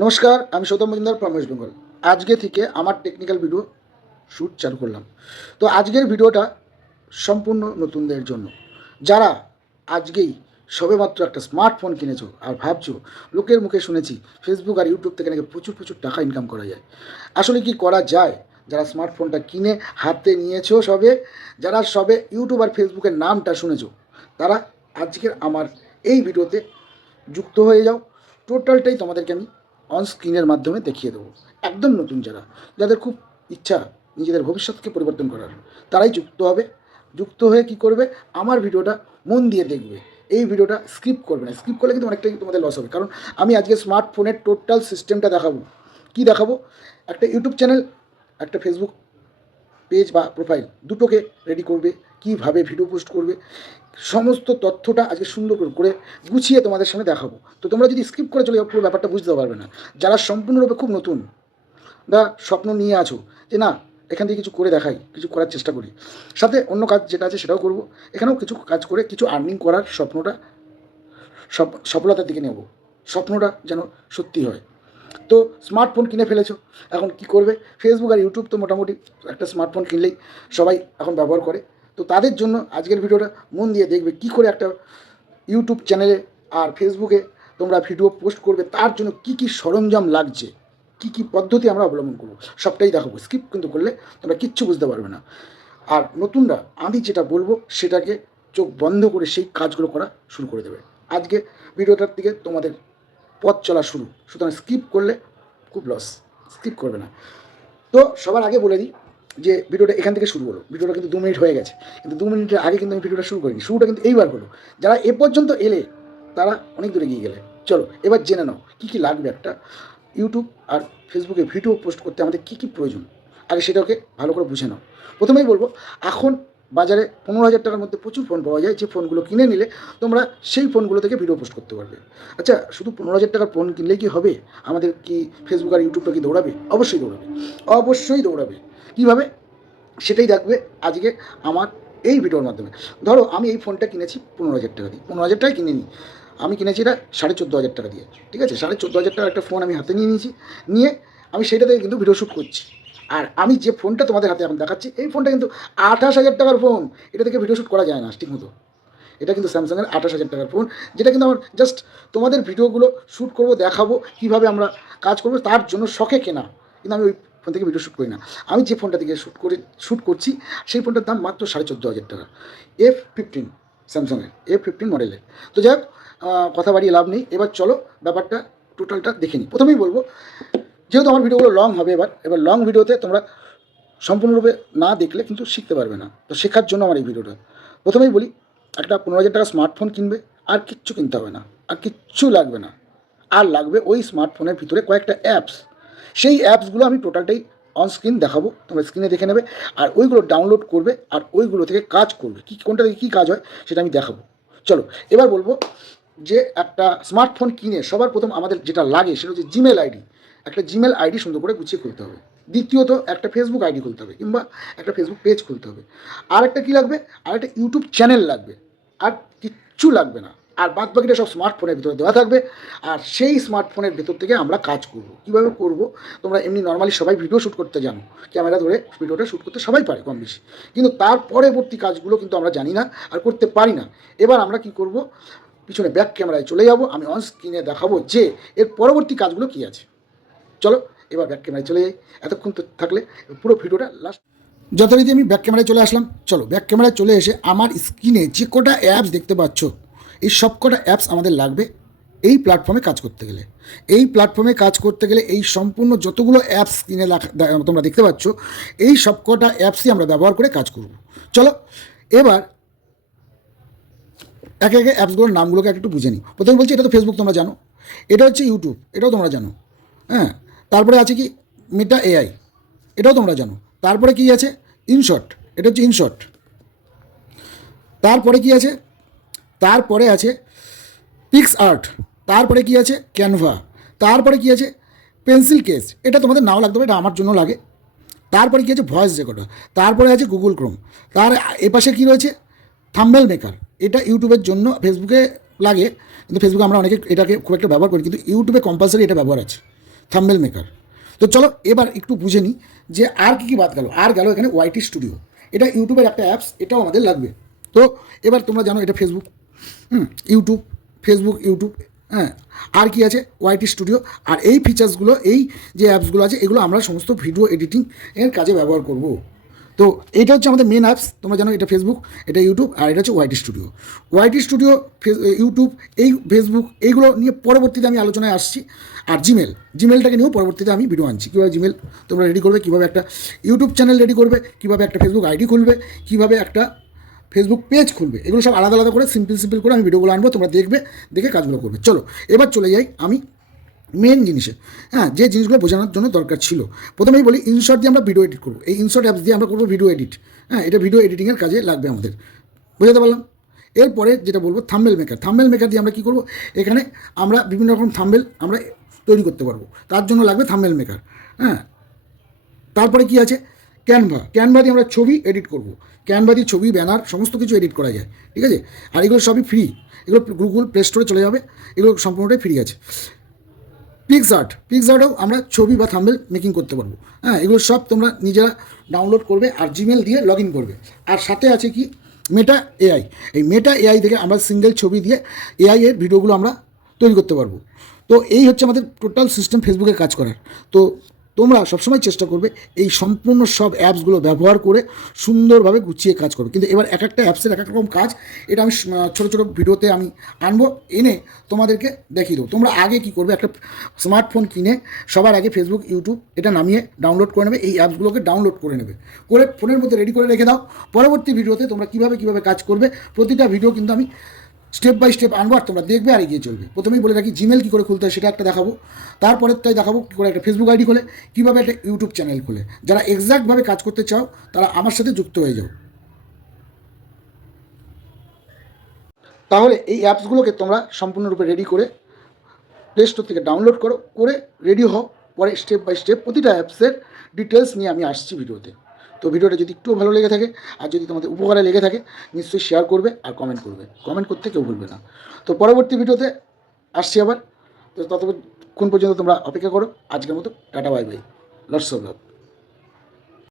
নমস্কার, আমি Soutam Majumdar from West Bengal. আজকে থেকে আমার টেকনিক্যাল ভিডিও শ্যুট চালু করলাম। তো আজকের ভিডিওটা সম্পূর্ণ নতুনদের জন্য, যারা আজকেই সবেমাত্র একটা স্মার্টফোন কিনেছো আর ভাবছো, লোকের মুখে শুনেছি ফেসবুক আর ইউটিউব থেকে নাকি প্রচুর প্রচুর টাকা ইনকাম করা যায়। আসলে কি করা যায়? যারা স্মার্টফোনটা কিনে হাতে নিয়েছো সবে, যারা সবে ইউটিউব আর ফেসবুকের নামটা শুনেছো, তারা আজকের আমার এই ভিডিওতে যুক্ত হয়ে যাও। টোটালটাই তোমাদেরকে আমি অন স্ক্রিনের মাধ্যমে দেখিয়ে দেবো। একদম নতুন যাদের খুব ইচ্ছা নিজেদের ভবিষ্যৎকে পরিবর্তন করার, তারাই যুক্ত হবে। যুক্ত হয়ে কি করবে? আমার ভিডিওটা মন দিয়ে দেখবে। এই ভিডিওটা স্কিপ করবে না। স্কিপ করলে কিন্তু অনেকটাই তোমাদের লস হবে, কারণ আমি আজকে স্মার্টফোনের টোটাল সিস্টেমটা দেখাবো। কি দেখাবো? একটা ইউটিউব চ্যানেল, একটা ফেসবুক পেজ বা প্রোফাইল, দুটোকে রেডি করবে, কীভাবে ভিডিও পোস্ট করবে, সমস্ত তথ্যটা আজকে সুন্দর করে গুছিয়ে তোমাদের সামনে দেখাবো। তো তোমরা যদি স্কিপ করে চলে যাও, পুরো ব্যাপারটা বুঝতে পারবে না। যারা সম্পূর্ণরূপে খুব নতুন বা স্বপ্ন নিয়ে আছো যে না, এখান থেকে কিছু করে দেখাই, কিছু করার চেষ্টা করি, সাথে অন্য কাজ যেটা আছে সেটাও করব, এখানেও কিছু কাজ করে কিছু আর্নিং করার স্বপ্নটা সফলতার দিকে নেব, স্বপ্নটা যেন সত্যি হয়। তো স্মার্টফোন কিনে ফেলেছো, এখন কি করবে? ফেসবুক আর ইউটিউব তো মোটামুটি একটা স্মার্টফোন কিনলেই সবাই এখন ব্যবহার করে। তো তাদের জন্য আজকের ভিডিওটা মন দিয়ে দেখবে, কি করে একটা ইউটিউব চ্যানেলে আর ফেসবুকে তোমরা ভিডিও পোস্ট করবে, তার জন্য কি কি সরঞ্জাম লাগছে, কি কি পদ্ধতি আমরা অবলম্বন করবো, সবটাই দেখাবো। স্কিপ কিন্তু করলে তোমরা কিচ্ছু বুঝতে পারবে না। আর নতুনরা আমি যেটা বলবো সেটাকে চোখ বন্ধ করে সেই কাজগুলো করা শুরু করে দেবে। আজকে ভিডিওটার দিকে তোমাদের পথ চলা শুরু, সুতরাং স্কিপ করলে খুব লস। স্কিপ করবে না। তো সবার আগে বলে দিই যে ভিডিওটা এখান থেকে শুরু হলো। ভিডিওটা কিন্তু 2 মিনিট হয়ে গেছে, কিন্তু 2 মিনিটের আগে কিন্তু আমি ভিডিওটা শুরু করিনি। শুরুটা কিন্তু এইবার হলো। যারা এ পর্যন্ত এলে তারা অনেক দূরে গিয়ে গেলে। চলো এবার জেনে নাও কী কী লাগবে একটা ইউটিউব আর ফেসবুকে ভিডিও পোস্ট করতে আমাদের কী কী প্রয়োজন। আগে সেটাকে ভালো করে বুঝে নাও। প্রথমেই বলবো, এখন বাজারে 15,000 টাকার মধ্যে প্রচুর ফোন পাওয়া যায়, যে ফোনগুলো কিনে নিলে তোমরা সেই ফোনগুলো থেকে ভিডিও পোস্ট করতে পারবে। আচ্ছা, শুধু 15,000 টাকার ফোন কিনলেই কি হবে? আমাদের কি ফেসবুক আর ইউটিউবটা কি দৌড়াবে? অবশ্যই দৌড়াবে, অবশ্যই দৌড়াবে। কীভাবে? সেটাই দেখবে আজকে আমার এই ভিডিওর মাধ্যমে। ধরো আমি এই ফোনটা কিনেছি 15,000 টাকা দিয়ে, 15,000 টাকায় কিনে নিই। আমি কিনেছি এটা 14,500 টাকা দিয়ে, ঠিক আছে? 14,500 টাকার একটা ফোন আমি হাতে নিয়ে নিয়েছি। নিয়ে আমি সেইটা থেকে কিন্তু ভিডিও শ্যুট করছি। আর আমি যে ফোনটা তোমাদের হাতে এখন দেখাচ্ছি, এই ফোনটা কিন্তু 28,000 টাকার ফোন। এটা থেকে ভিডিও শ্যুট করা যায় না ঠিক মতো। এটা কিন্তু স্যামসাংয়ের 28,000 টাকার ফোন, যেটা কিন্তু আমার জাস্ট তোমাদের ভিডিওগুলো শ্যুট করবো, দেখাবো কীভাবে আমরা কাজ করবো, তার জন্য শখে কেনা। কিন্তু আমি ওই ফোন থেকে ভিডিও শ্যুট করি না। আমি যে ফোনটা থেকে শ্যুট করছি সেই ফোনটার দাম মাত্র 14,500 টাকা। F15, স্যামসাংয়ের F15 মডেলের। তো যাই হোক, কথা বাড়িয়ে লাভ নেই। এবার চলো ব্যাপারটা টোটালটা দেখে নিই। প্রথমেই বলবো, যেহেতু আমার ভিডিওগুলো লং হবে, এবার লং ভিডিওতে তোমরা সম্পূর্ণরূপে না দেখলে কিন্তু শিখতে পারবে না। তো শেখার জন্য আমার এই ভিডিওটা। প্রথমেই বলি, একটা 15,000 টাকা স্মার্টফোন কিনবে, আর কিচ্ছু কিনতে হবে না, আর কিচ্ছু লাগবে না। আর লাগবে ওই স্মার্টফোনের ভিতরে কয়েকটা অ্যাপস। সেই অ্যাপসগুলো আমি টোটালটাই অন স্ক্রিন দেখাবো, তোমরা স্ক্রিনে দেখে নেবে। আর ওইগুলো ডাউনলোড করবে, আর ওইগুলো থেকে কাজ করবে। কোনটা থেকে কী কাজ হয় সেটা আমি দেখাবো। চলো এবার বলবো যে একটা স্মার্টফোন কিনে সবার প্রথম আমাদের যেটা লাগে সেটা হচ্ছে জিমেল আইডি। একটা জিমেল আইডি সুন্দর করে গুছিয়ে খুলতে হবে। দ্বিতীয়ত একটা ফেসবুক আইডি খুলতে হবে, কিংবা একটা ফেসবুক পেজ খুলতে হবে। আর একটা কী লাগবে? আর একটা ইউটিউব চ্যানেল লাগবে। আর কিচ্ছু লাগবে না। আর বাদ বাকিটা সব স্মার্টফোনের ভিতরে দেওয়া থাকবে। আর সেই স্মার্টফোনের ভেতর থেকে আমরা কাজ করব। কীভাবে করব? তোমরা এমনি নর্মালি সবাই ভিডিও শ্যুট করতে জানো, ক্যামেরা ধরে ভিডিওটা শ্যুট করতে সবাই পারে কম বেশি, কিন্তু তার পরবর্তী কাজগুলো কিন্তু আমরা জানি না আর করতে পারি না। এবার আমরা কি করব? পিছনে ব্যাক ক্যামেরায় চলে যাব, আমি অন স্ক্রিনে দেখাবো যে এর পরবর্তী কাজগুলো কী আছে। চলো এবার ব্যাক ক্যামেরায় চলে যাই। এতক্ষণ তো থাকলে পুরো ভিডিওটা লাস্ট। যথারীতি আমি ব্যাক ক্যামেরায় চলে আসলাম। চলো ব্যাক ক্যামেরায় চলে এসে আমার স্ক্রিনে যে কটা অ্যাপস দেখতে পাচ্ছ, এই সব কটা অ্যাপস আমাদের লাগবে এই প্ল্যাটফর্মে কাজ করতে গেলে। এই প্ল্যাটফর্মে কাজ করতে গেলে এই সম্পূর্ণ যতগুলো অ্যাপস স্ক্রিনে তোমরা দেখতে পাচ্ছ, এই সব কটা অ্যাপসই আমরা ব্যবহার করে কাজ করব। চলো এবার একে একে অ্যাপসগুলোর নামগুলোকে একটু বুঝে নিই। প্রথমে বলছি, এটা তো ফেসবুক, তোমরা জানো। এটা হচ্ছে ইউটিউব, এটাও তোমরা জানো। হ্যাঁ, তারপরে আছে কি মেটা এআই, এটাও তোমরা জানো। তারপরে কি আছে? ইনশট, এটা হচ্ছে ইনশট। তারপরে কি আছে? তারপরে আছে পিক্স আর্ট। তারপরে কি আছে? ক্যানভা। তারপরে কি আছে? পেন্সিল কেস, এটা তোমাদের নাও লাগতে পারে, এটা আমার জন্য লাগে। তারপরে কি আছে? Voice recorder. তারপরে আছে গুগল ক্রোম। তার এপাশে কি রয়েছে? Thumbnail maker. এটা ইউটিউবের জন্য, ফেসবুকে লাগে কিন্তু ফেসবুকে আমরা অনেকে এটাকে খুব একটা ব্যবহার করি, কিন্তু ইউটিউবে কম্পালসারি এটা ব্যবহার আছে। Thumbnail maker. তো চলো এবার একটু বুঝে নিই যে আর কী কী বাদ গেল। আর গেল এখানে ওয়াইটি স্টুডিও, এটা ইউটিউবের একটা অ্যাপস, এটাও আমাদের লাগবে। তো এবার তোমরা জানো এটা ফেসবুক, ইউটিউব, ফেসবুক, ইউটিউব, হ্যাঁ। আর কি আছে? YT studio. আর এই ফিচার্সগুলো, এই যে অ্যাপসগুলো আছে, এগুলো আমরা সমস্ত ভিডিও এডিটিং এর কাজে ব্যবহার করব। তো এইটা হচ্ছে আমাদের মেন অ্যাপস। তোমরা জানো এটা ফেসবুক, এটা ইউটিউব, আর এটা হচ্ছে YT studio. YT studio, YouTube, এই ফেসবুক, এইগুলো নিয়ে পরবর্তীতে আমি আলোচনায় আসছি। আর জিমেলটাকে নিয়েও পরবর্তীতে আমি ভিডিও আনছি, কীভাবে জিমেল তোমরা রেডি করবে, কীভাবে একটা ইউটিউব চ্যানেল রেডি করবে, কীভাবে একটা ফেসবুক আইডি খুলবে, কীভাবে একটা ফেসবুক পেজ খুলবে, এগুলো সব আলাদা আলাদা করে সিম্পল করে আমি ভিডিওগুলো আনবো, তোমরা দেখবে, দেখে কাজগুলো করবে। চলো এবার চলে যাই আমি মেন জিনিসে, হ্যাঁ, যে জিনিসগুলো বোঝানোর জন্য দরকার ছিল। প্রথমেই বলি, ইনশর্ট দিয়ে আমরা ভিডিও এডিট করবো। এই ইনশর্ট অ্যাপস দিয়ে আমরা করবো ভিডিও এডিট, হ্যাঁ, এটা ভিডিও এডিটিংয়ের কাজে লাগবে আমাদের, বুঝাতে পারলাম। এরপরে যেটা বলবো, থাম্বনেল মেকার দিয়ে আমরা কী করবো, এখানে আমরা বিভিন্ন রকম থাম্বনেল আমরা তৈরি করতে পারবো, তার জন্য লাগবে থাম্বনেল মেকার, হ্যাঁ। তারপরে কি আছে? ক্যানভা দিয়ে আমরা ছবি এডিট করব। ক্যানভা দিয়ে ছবি, ব্যানার, সমস্ত কিছু এডিট করা যায়, ঠিক আছে। আর এগুলো সবই ফ্রি, এগুলো গুগল প্লে স্টোরে চলে যাবে, এগুলো সম্পূর্ণটাই ফ্রি আছে। পিক্সআর্টও আমরা ছবি বা থাম্বনেল মেকিং করতে পারবো, হ্যাঁ। এগুলো সব তোমরা নিজেরা ডাউনলোড করবে আর জিমেল দিয়ে লগ ইন করবে। আর সাথে আছে কি? Meta AI. এই মেটা এআই থেকে আমরা সিঙ্গেল ছবি দিয়ে এআই এর ভিডিওগুলো আমরা তৈরি করতে পারবো। তো এই হচ্ছে আমাদের টোটাল সিস্টেম ফেসবুকে কাজ করার। তো তোমরা সবসময় চেষ্টা করবে এই সম্পূর্ণ সব অ্যাপসগুলো ব্যবহার করে সুন্দরভাবে গুছিয়ে কাজ করবে। কিন্তু এবার এক একটা অ্যাপসের এক এক রকম কাজ, এটা আমি ছোটো ছোটো ভিডিওতে আমি আনবো, এনে তোমাদেরকে দেখিয়ে দেবো। তোমরা আগে কী করবে, একটা স্মার্টফোন কিনে সবার আগে ফেসবুক, ইউটিউব এটা নামিয়ে ডাউনলোড করে নেবে, এই অ্যাপসগুলোকে ডাউনলোড করে নেবে, করে ফোনের মধ্যে রেডি করে রেখে দাও। পরবর্তী ভিডিওতে তোমরা কীভাবে কাজ করবে, প্রতিটা ভিডিও কিন্তু আমি স্টেপ বাই স্টেপ আনবো, আর তোমরা দেখবে আর এগিয়ে চলবে। প্রথমেই বলে রাখি, জিমেল কী করে খুলতে হয় সেটা একটা দেখাবো, তারপরেরটাই দেখাবো কী করে একটা ফেসবুক আইডি খোলে, কীভাবে একটা ইউটিউব চ্যানেল খোলে। যারা এক্স্যাক্টভাবে কাজ করতে চাও তারা আমার সাথে যুক্ত হয়ে যাও। তাহলে এই অ্যাপসগুলোকে তোমরা সম্পূর্ণরূপে রেডি করে প্লে স্টোর থেকে ডাউনলোড করো, করে রেডি হও। পরে স্টেপ বাই স্টেপ প্রতিটা অ্যাপসের ডিটেলস নিয়ে আমি আসছি ভিডিওতে। তো ভিডিওটা যদি একটু ভালো লেগে থাকে আর যদি তোমাদের উপকারে লেগে থাকে, নিশ্চয়ই শেয়ার করবে আর কমেন্ট করতে কেউ ভুলবে না। তো পরবর্তী ভিডিওতে আসছি আবার। তো ততক্ষণ পর্যন্ত তোমরা অপেক্ষা করো। আজকের মতো tata, bye bye, lots of love.